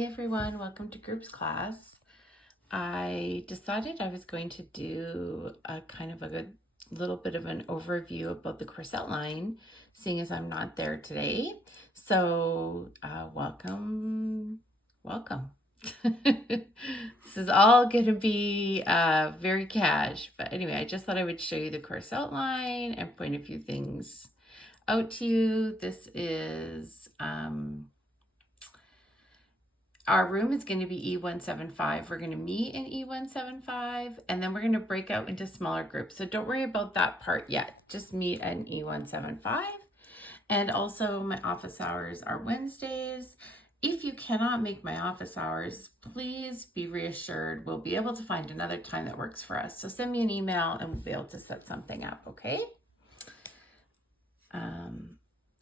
Hey everyone, welcome to groups class. I decided I was going to do a kind of a good little bit of an overview about the course outline, seeing as I'm not there today. So welcome. This is all going to be very cash, but anyway, I just thought I would show you the course outline and point a few things out to you. This is our room is going to be E175. We're going to meet in E175, and then we're going to break out into smaller groups. So don't worry about that part yet. Just meet in E175. And also my office hours are Wednesdays. If you cannot make my office hours, please be reassured we'll be able to find another time that works for us. So send me an email and we'll be able to set something up, okay?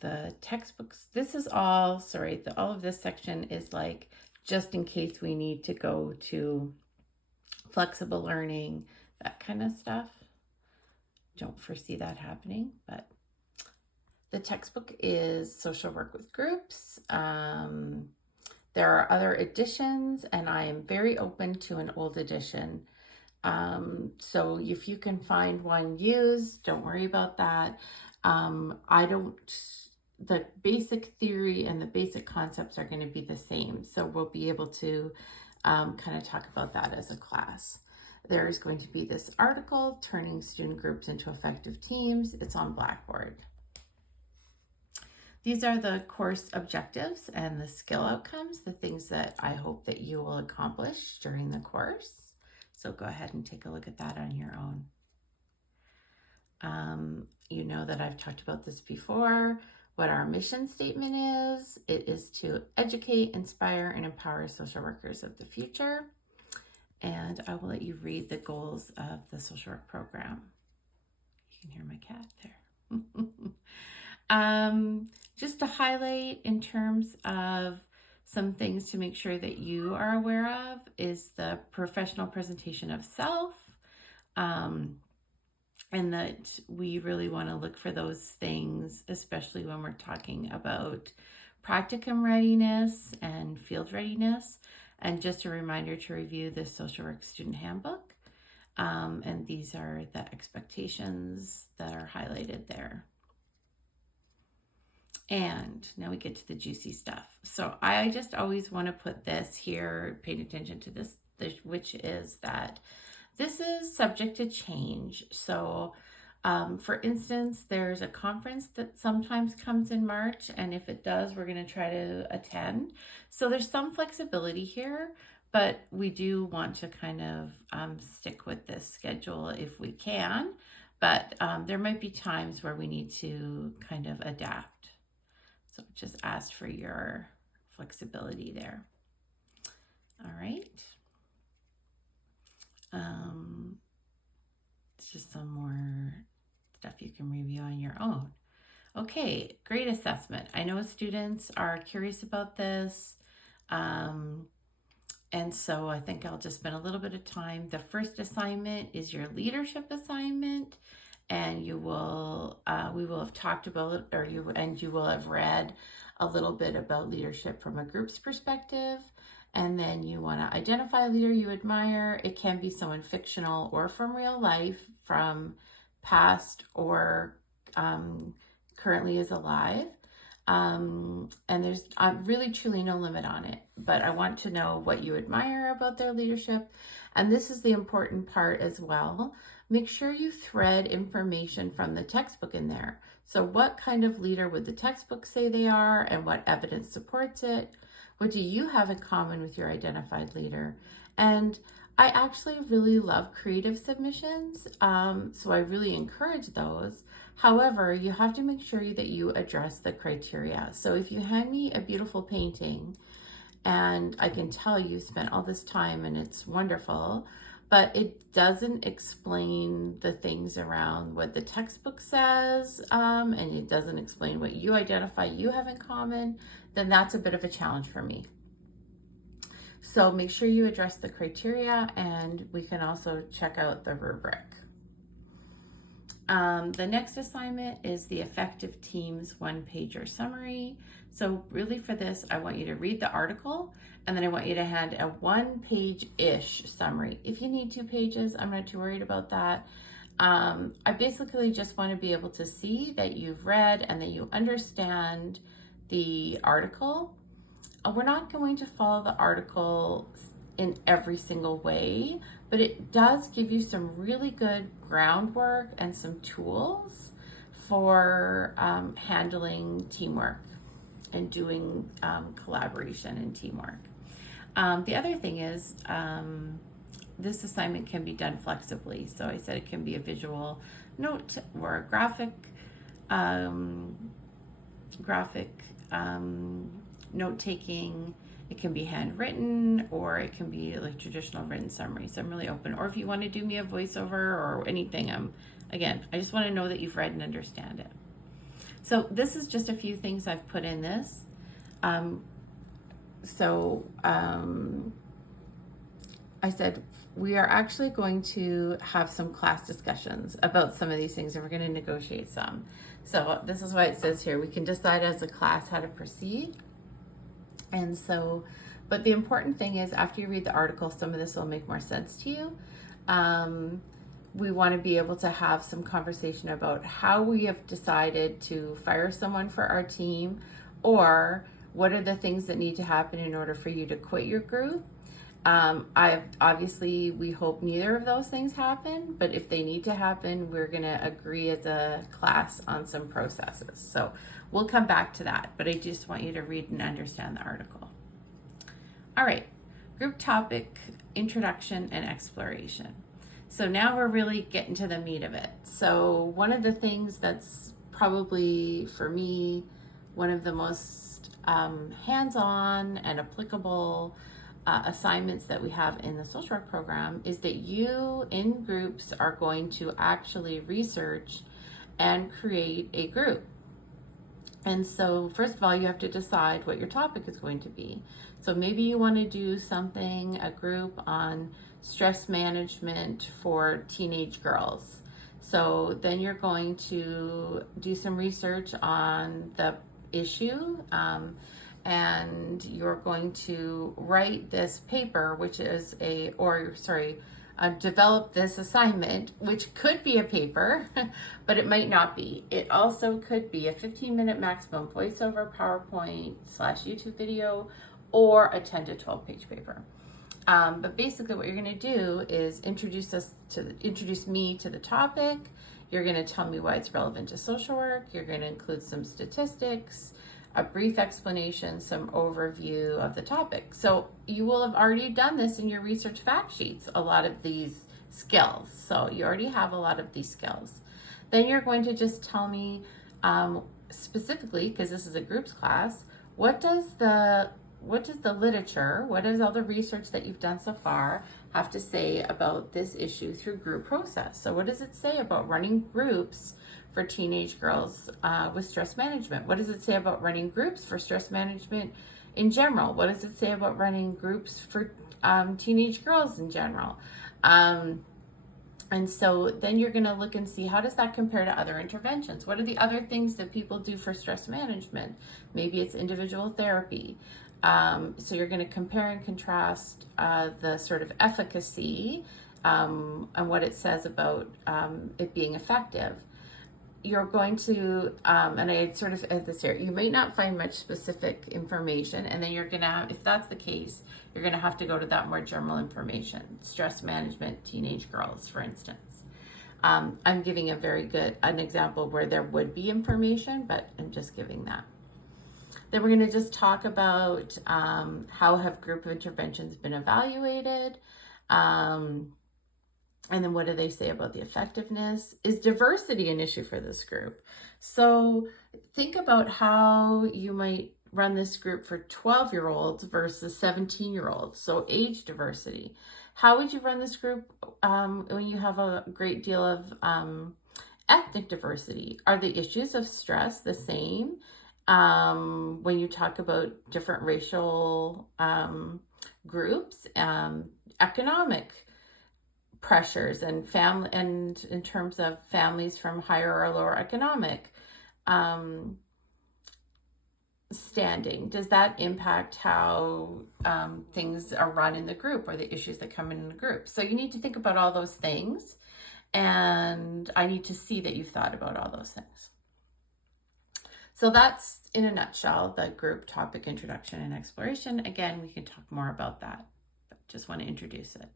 The textbooks, this is all, all of this section is like just in case we need to go to flexible learning, that kind of stuff. Don't foresee that happening, but the textbook is Social Work with Groups. There are other editions, and I am very open to an old edition. So if you can find one used, don't worry about that. The basic theory and the basic concepts are going to be the same. So we'll be able to kind of talk about that as a class. There's going to be this article, Turning Student Groups into Effective Teams. It's on Blackboard. These are the course objectives and the skill outcomes, the things that I hope that you will accomplish during the course. So go ahead and take a look at that on your own. You know that I've talked about this before. What our mission statement is, it is to educate, inspire, and empower social workers of the future. And I will let you read the goals of the social work program. You can hear my cat there. Just to highlight in terms of some things to make sure that you are aware of is the professional presentation of self. And that we really want to look for those things, especially when we're talking about practicum readiness and field readiness. And just a reminder to review the Social Work Student Handbook. And these are the expectations that are highlighted there. And now we get to the juicy stuff. So I just always want to put this here, paying attention to this, which is that this is subject to change. So for instance, there's a conference that sometimes comes in March, and if it does, we're going to try to attend. So there's some flexibility here, but we do want to kind of stick with this schedule if we can. But there might be times where we need to kind of adapt. So just ask for your flexibility there. All right. It's just some more stuff you can review on your own. Okay, grade assessment. I know students are curious about this. And so I think I'll just spend a little bit of time. The first assignment is your leadership assignment, and you will, we will have talked about, you will have read a little bit about leadership from a group's perspective. And then you want to identify a leader you admire. It can be someone fictional or from real life, from past or currently is alive. And there's really truly no limit on it, but I want to know what you admire about their leadership. And this is the important part as well. Make sure you thread information from the textbook in there. So what kind of leader would the textbook say they are, and what evidence supports it? What do you have in common with your identified leader? And I actually really love creative submissions, so I really encourage those. However, you have to make sure that you address the criteria. So if you hand me a beautiful painting, and I can tell you spent all this time and it's wonderful, but it doesn't explain the things around what the textbook says, and it doesn't explain what you identify you have in common, then that's a bit of a challenge for me. So make sure you address the criteria, and we can also check out the rubric. The next assignment is the Effective Teams one-pager summary. So really for this, I want you to read the article, and then I want you to hand a 1-page-ish summary. If you need 2 pages, I'm not too worried about that. I basically just want to be able to see that you've read and that you understand the article. We're not going to follow the article in every single way, but it does give you some really good groundwork and some tools for handling teamwork and doing collaboration and teamwork. The other thing is, this assignment can be done flexibly. So I said it can be a visual note or a graphic note taking. It can be handwritten, or it can be like traditional written summary. So I'm really open. Or if you want to do me a voiceover or anything, again, I just want to know that you've read and understand it. So this is just a few things I've put in this. I said we are actually going to have some class discussions about some of these things, and we're going to negotiate some. So this is why it says here, we can decide as a class how to proceed. And so, but the important thing is, after you read the article, some of this will make more sense to you. We want to be able to have some conversation about how we have decided to fire someone for our team, or what are the things that need to happen in order for you to quit your group. Obviously, we hope neither of those things happen, but if they need to happen, we're going to agree as a class on some processes. So we'll come back to that, but I just want you to read and understand the article. All right, group topic, introduction and exploration. So now we're really getting to the meat of it. So one of the things that's probably, for me, one of the most hands-on and applicable assignments that we have in the social work program is that you in groups are going to actually research and create a group. And so first of all, you have to decide what your topic is going to be. So maybe you want to do something, a group on stress management for teenage girls. So then you're going to do some research on the issue, and you're going to write this paper, which is develop this assignment, which could be a paper, but it might not be. It also could be a 15-minute maximum voiceover, PowerPoint / YouTube video, or a 10 to 12 page paper. But basically what you're going to do is introduce me to the topic. You're going to tell me why it's relevant to social work. You're going to include some statistics, a brief explanation, some overview of the topic. So you will have already done this in your research fact sheets, a lot of these skills. So you already have a lot of these skills. Then you're going to just tell me specifically, because this is a groups class, what does the literature, what does all the research that you've done so far have to say about this issue through group process? So what does it say about running groups for teenage girls with stress management? What does it say about running groups for stress management in general? What does it say about running groups for teenage girls in general? And so then you're going to look and see, how does that compare to other interventions? What are the other things that people do for stress management? Maybe it's individual therapy. So you're going to compare and contrast the sort of efficacy and what it says about it being effective. You're going to, and I sort of add this here, you might not find much specific information, and then you're going to, if that's the case, you're going to have to go to that more general information, stress management, teenage girls, for instance. I'm giving an example where there would be information, but I'm just giving that. Then we're going to just talk about how have group interventions been evaluated, and then what do they say about the effectiveness? Is diversity an issue for this group? So think about how you might run this group for 12-year-olds versus 17-year-olds. So age diversity. How would you run this group when you have a great deal of ethnic diversity? Are the issues of stress the same when you talk about different racial groups, economic pressures and family, and in terms of families from higher or lower economic standing? Does that impact how things are run in the group or the issues that come in the group? So you need to think about all those things, and I need to see that you've thought about all those things. So that's, in a nutshell, the group topic introduction and exploration. Again, we can talk more about that, but just want to introduce it.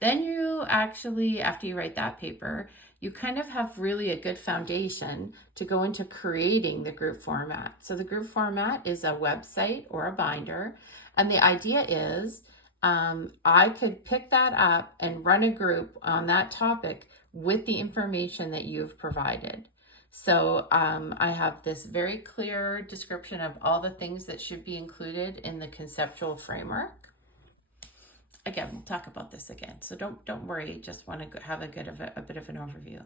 Then you actually, after you write that paper, you kind of have really a good foundation to go into creating the group format. So the group format is a website or a binder. And the idea is I could pick that up and run a group on that topic with the information that you've provided. So I have this very clear description of all the things that should be included in the conceptual framework. Again, we'll talk about this again. So don't worry, just want to have a bit of an overview.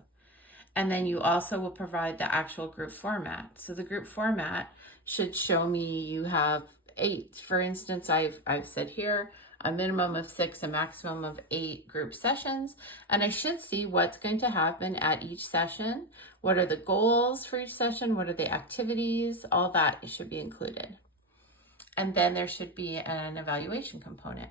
And then you also will provide the actual group format. So the group format should show me you have 8. For instance, I've said here a minimum of 6, a maximum of 8 group sessions. And I should see what's going to happen at each session. What are the goals for each session? What are the activities? All that should be included. And then there should be an evaluation component.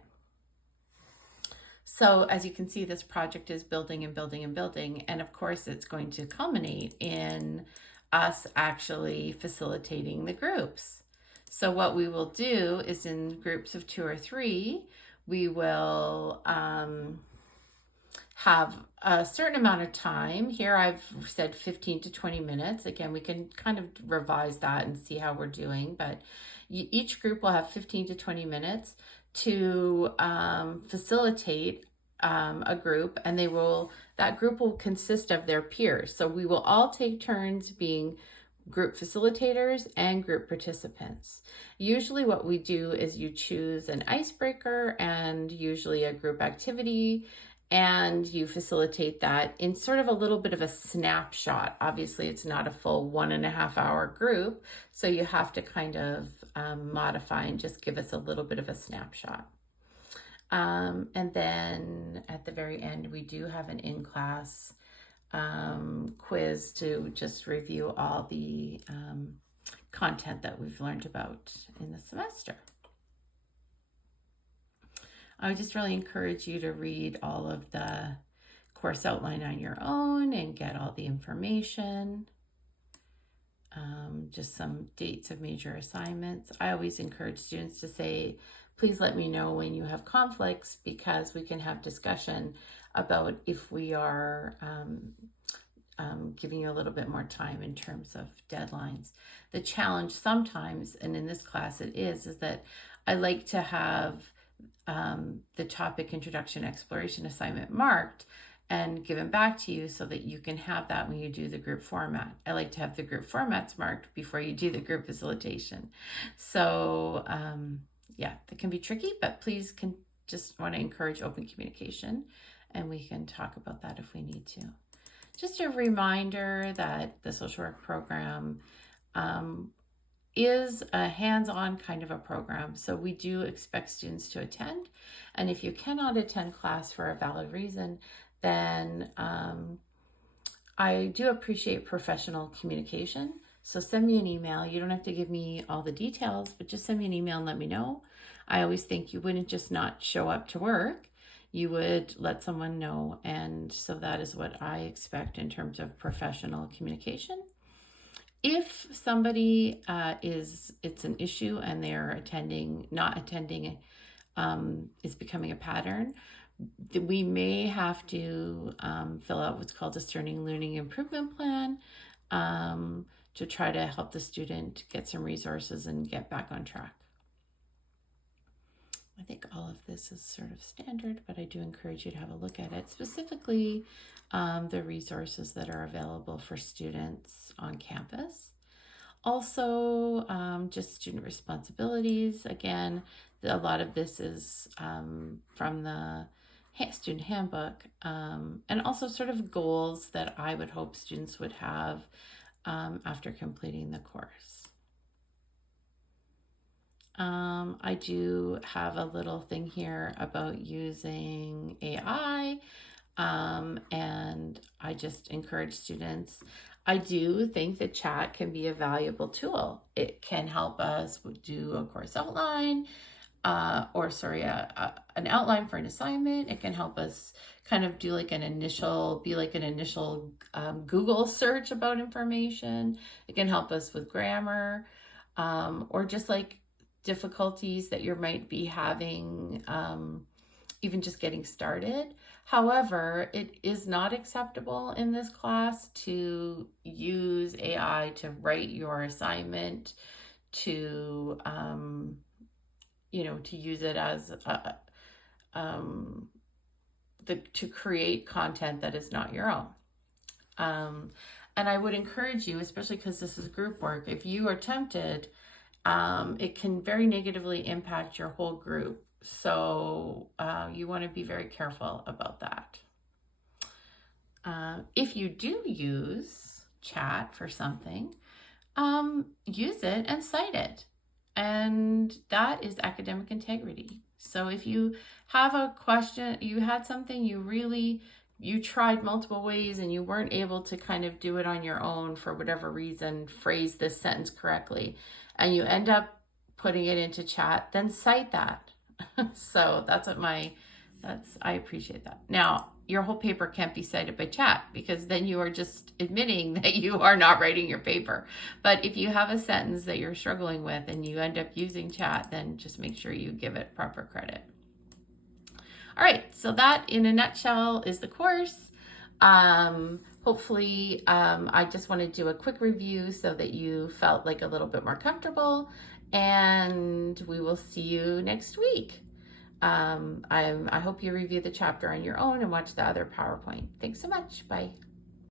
So as you can see, this project is building and building and building. And of course, it's going to culminate in us actually facilitating the groups. So what we will do is, in groups of 2 or 3, we will have a certain amount of time. Here I've said 15 to 20 minutes. Again, we can kind of revise that and see how we're doing, but each group will have 15 to 20 minutes to facilitate a group, and that group will consist of their peers. So we will all take turns being group facilitators and group participants. Usually what we do is you choose an icebreaker and usually a group activity, and you facilitate that in sort of a little bit of a snapshot. Obviously, it's not a full 1.5 hour group, so you have to kind of modify and just give us a little bit of a snapshot. And then at the very end, we do have an in-class quiz to just review all the content that we've learned about in the semester. I would just really encourage you to read all of the course outline on your own and get all the information. Just some dates of major assignments. I always encourage students to say, please let me know when you have conflicts, because we can have discussion about if we are giving you a little bit more time in terms of deadlines. The challenge sometimes, and in this class it is that I like to have the topic introduction exploration assignment marked and given back to you so that you can have that when you do the group format. I like to have the group formats marked before you do the group facilitation. So yeah, that can be tricky, but please just want to encourage open communication, and we can talk about that if we need to. Just a reminder that the social work program is a hands-on kind of a program. So we do expect students to attend. And if you cannot attend class for a valid reason, then I do appreciate professional communication. So send me an email. You don't have to give me all the details, but just send me an email and let me know. I always think you wouldn't just not show up to work. You would let someone know. And so that is what I expect in terms of professional communication. If somebody it's an issue and they're not attending is becoming a pattern, we may have to fill out what's called a Discerning Learning Improvement Plan to try to help the student get some resources and get back on track. I think all of this is sort of standard, but I do encourage you to have a look at it, specifically the resources that are available for students on campus. Also, just student responsibilities. Again, a lot of this is from the student handbook, and also sort of goals that I would hope students would have after completing the course. I do have a little thing here about using AI, and I just encourage students. I do think that chat can be a valuable tool. It can help us do a course outline, an outline for an assignment. It can help us kind of do like an initial, Google search about information. It can help us with grammar, or just like difficulties that you might be having, even just getting started. However, it is not acceptable in this class to use AI to write your assignment, to to use it as to create content that is not your own. And I would encourage you, especially because this is group work, if you are tempted, it can very negatively impact your whole group. So you want to be very careful about that. If you do use chat for something, use it and cite it. And that is academic integrity. So if you have a question, you had something you tried multiple ways and you weren't able to kind of do it on your own for whatever reason, phrase this sentence correctly, and you end up putting it into chat, then cite that. So I appreciate that. Now, your whole paper can't be cited by chat, because then you are just admitting that you are not writing your paper. But if you have a sentence that you're struggling with and you end up using chat, then just make sure you give it proper credit. All right, so that in a nutshell is the course. Hopefully, I just want to do a quick review so that you felt like a little bit more comfortable, and we will see you next week. I hope you review the chapter on your own and watch the other PowerPoint. Thanks so much. Bye.